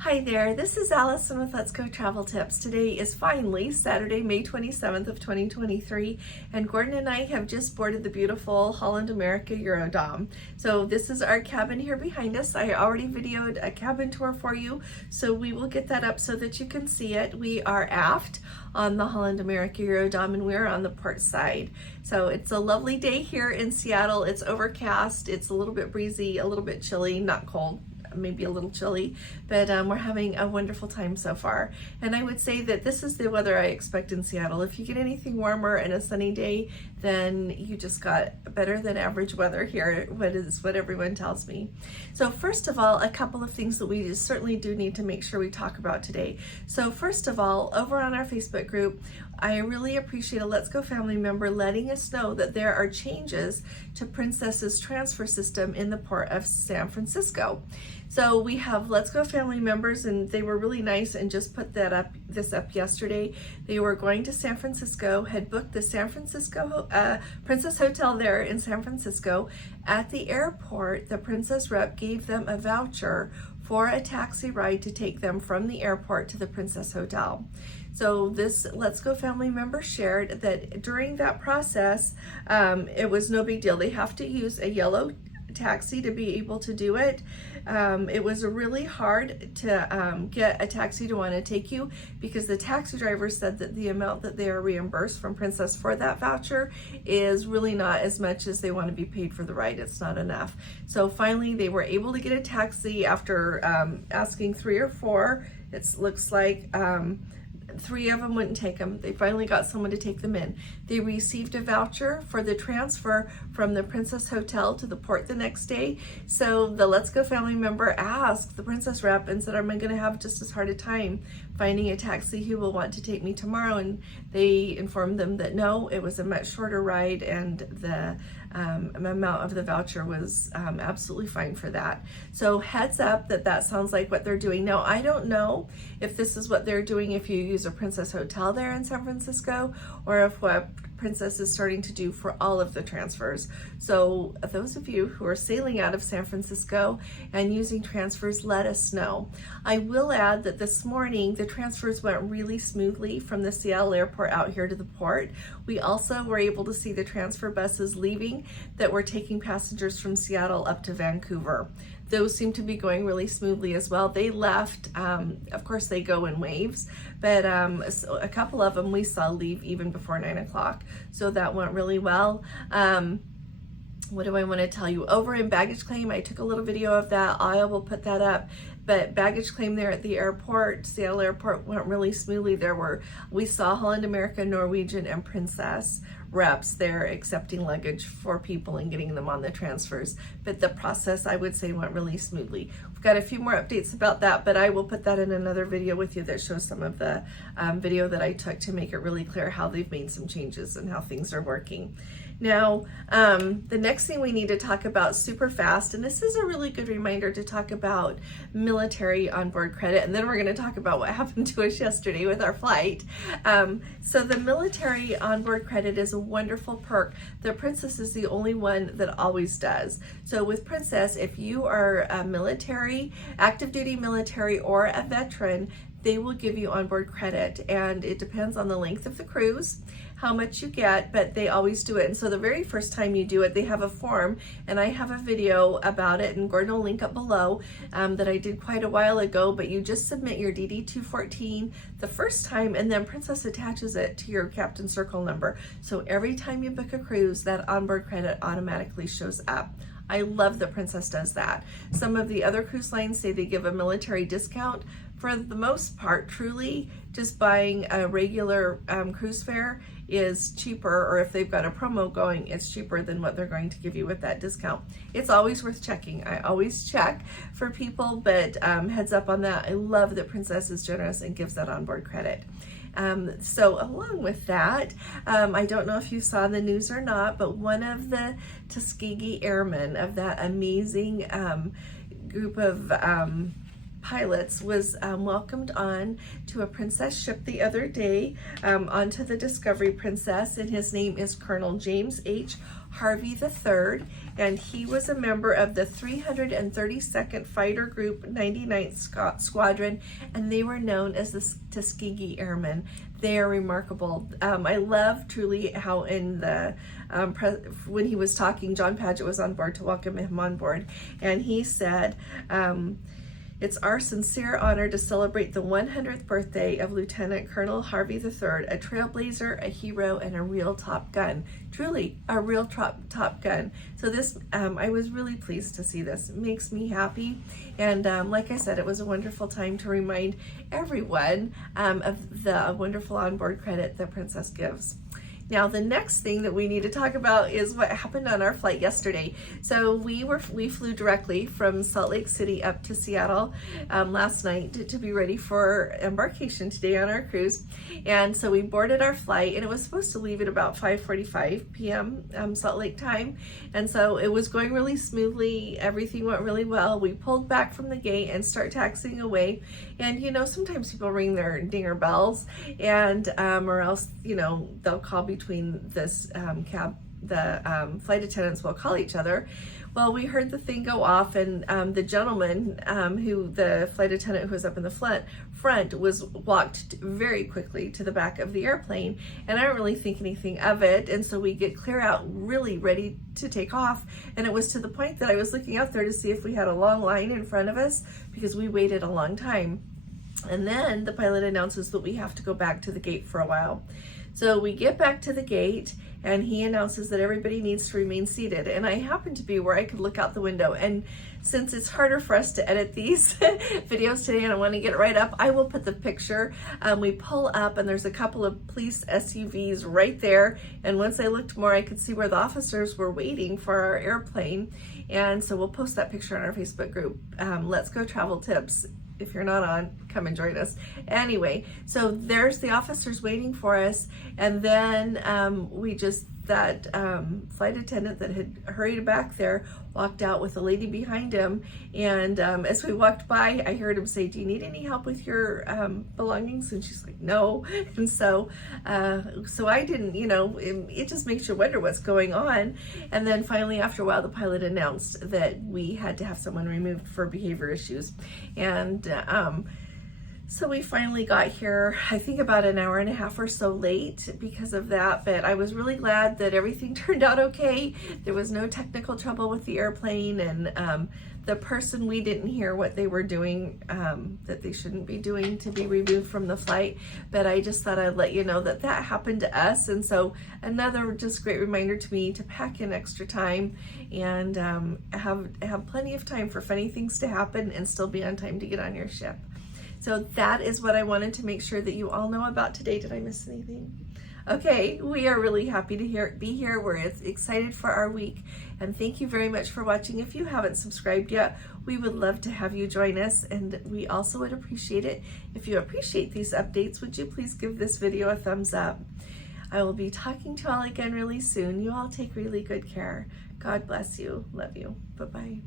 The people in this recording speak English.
Hi there, this is Allison with Let's Go Travel Tips. Today is finally Saturday, May 27th of 2023, and Gordon and I have just boarded the beautiful Holland America Eurodom. So this is our cabin here behind us. I already videoed a cabin tour for you, so we will get that up so that you can see it. We are aft on the Holland America Eurodom and we're on the port side. So it's a lovely day here in Seattle. It's overcast, it's a little bit breezy, a little bit chilly, not cold, maybe a little chilly, but we're having a wonderful time so far. And I would say that this is the weather I expect in Seattle. If you get anything warmer and a sunny day, then you just got better than average weather here, what everyone tells me. So first of all, a couple of things that we certainly do need to make sure we talk about today. So first of all, over on our Facebook group, I really appreciate a Let's Go family member letting us know that there are changes to Princess's transfer system in the port of San Francisco. So we have Let's Go family members, and they were really nice and just put this up yesterday. They were going to San Francisco, had booked the San Francisco Princess Hotel there in San Francisco. At the airport, the Princess rep gave them a voucher for a taxi ride to take them from the airport to the Princess Hotel. So this Let's Go family member shared that during that process, it was no big deal. They have to use a yellow taxi to be able to do it. It was really hard to get a taxi to want to take you because the taxi driver said that the amount that they are reimbursed from Princess for that voucher is really not as much as they want to be paid for the ride. It's not enough. So finally they were able to get a taxi after asking 3 or 4. It looks like 3 of them wouldn't take them. They finally got someone to take them in. They received a voucher for the transfer from the Princess Hotel to the port the next day. So the Let's Go family member asked the Princess rep and said, am I going to have just as hard a time finding a taxi who will want to take me tomorrow? And they informed them that no, it was a much shorter ride and the amount of the voucher was absolutely fine for that. So heads up that sounds like what they're doing. Now, I don't know if this is what they're doing if you use a Princess Hotel there in San Francisco, or if what Princess is starting to do for all of the transfers. So those of you who are sailing out of San Francisco and using transfers, let us know. I will add that this morning the transfers went really smoothly from the Seattle airport out here to the port. We also were able to see the transfer buses leaving that were taking passengers from Seattle up to Vancouver. Those seem to be going really smoothly as well. They left, of course they go in waves, but so a couple of them we saw leave even before 9 o'clock. So that went really well. What do I want to tell you? Over in baggage claim, I took a little video of that. I will put that up. But baggage claim there at the airport, Seattle airport, went really smoothly. We saw Holland America, Norwegian, and Princess reps there accepting luggage for people and getting them on the transfers. But the process, I would say, went really smoothly. We've got a few more updates about that, but I will put that in another video with you that shows some of the video that I took to make it really clear how they've made some changes and how things are working. Now, the next thing we need to talk about super fast, and this is a really good reminder to talk about military onboard credit, and then we're going to talk about what happened to us yesterday with our flight. So the military onboard credit is a wonderful perk. The Princess is the only one that always does. So with Princess, if you are a military, active duty military, or a veteran, they will give you onboard credit, and it depends on the length of the cruise, how much you get, but they always do it. And so the very first time you do it, they have a form, and I have a video about it, and Gordon will link up below, that I did quite a while ago, but you just submit your DD-214 the first time, and then Princess attaches it to your Captain Circle number. So every time you book a cruise, that onboard credit automatically shows up. I love that Princess does that. Some of the other cruise lines say they give a military discount. For the most part, truly, just buying a regular cruise fare is cheaper, or if they've got a promo going, it's cheaper than what they're going to give you with that discount. It's always worth checking. I always check for people, but heads up on that. I love that Princess is generous and gives that onboard credit. So along with that, I don't know if you saw the news or not, but one of the Tuskegee Airmen of that amazing group of pilots was welcomed on to a Princess ship the other day, onto the Discovery Princess, and his name is Colonel James H. Harvey III, and he was a member of the 332nd Fighter Group 99th Squadron, and they were known as the Tuskegee Airmen. They are remarkable. I love truly how in the when he was talking, John Padgett was on board to welcome him on board, and he said, it's our sincere honor to celebrate the 100th birthday of Lieutenant Colonel Harvey III, a trailblazer, a hero, and a real Top Gun. Truly, a real top gun. So this, I was really pleased to see this. It makes me happy. And like I said, it was a wonderful time to remind everyone of the wonderful onboard credit that Princess gives. Now, the next thing that we need to talk about is what happened on our flight yesterday. So we flew directly from Salt Lake City up to Seattle last night to be ready for embarkation today on our cruise. And so we boarded our flight, and it was supposed to leave at about 5:45 p.m. Salt Lake time. And so it was going really smoothly. Everything went really well. We pulled back from the gate and start taxiing away. And you know, sometimes people ring their dinger bells, and or else, you know, they'll call between this cab, the flight attendants will call each other. Well, we heard the thing go off, and the gentleman the flight attendant who was up in the front walked very quickly to the back of the airplane, and I don't really think anything of it. And so we get clear out, really ready to take off, and it was to the point that I was looking out there to see if we had a long line in front of us, because we waited a long time. And then the pilot announces that we have to go back to the gate for a while. So we get back to the gate, and he announces that everybody needs to remain seated. And I happen to be where I could look out the window. And since it's harder for us to edit these videos today, and I want to get it right up, I will put the picture. We pull up, and there's a couple of police SUVs right there. And once I looked more, I could see where the officers were waiting for our airplane. And so we'll post that picture on our Facebook group. Let's Go Travel Tips. If you're not on, come and join us. Anyway, so there's the officers waiting for us, and then that flight attendant that had hurried back there walked out with a lady behind him, and as we walked by, I heard him say, "Do you need any help with your belongings?" And she's like, "No." And so I didn't, you know, it just makes you wonder what's going on. And then finally, after a while, the pilot announced that we had to have someone removed for behavior issues. And so we finally got here, I think about an hour and a half or so late because of that, but I was really glad that everything turned out okay. There was no technical trouble with the airplane, and the person, we didn't hear what they were doing that they shouldn't be doing to be removed from the flight, but I just thought I'd let you know that that happened to us. And so another just great reminder to me to pack in extra time and have plenty of time for funny things to happen and still be on time to get on your ship. So that is what I wanted to make sure that you all know about today. Did I miss anything? Okay, we are really happy to be here. We're excited for our week, and thank you very much for watching. If you haven't subscribed yet, we would love to have you join us, and we also would appreciate it if you appreciate these updates. Would you please give this video a thumbs up? I will be talking to you all again really soon. You all take really good care. God bless you. Love you. Bye-bye.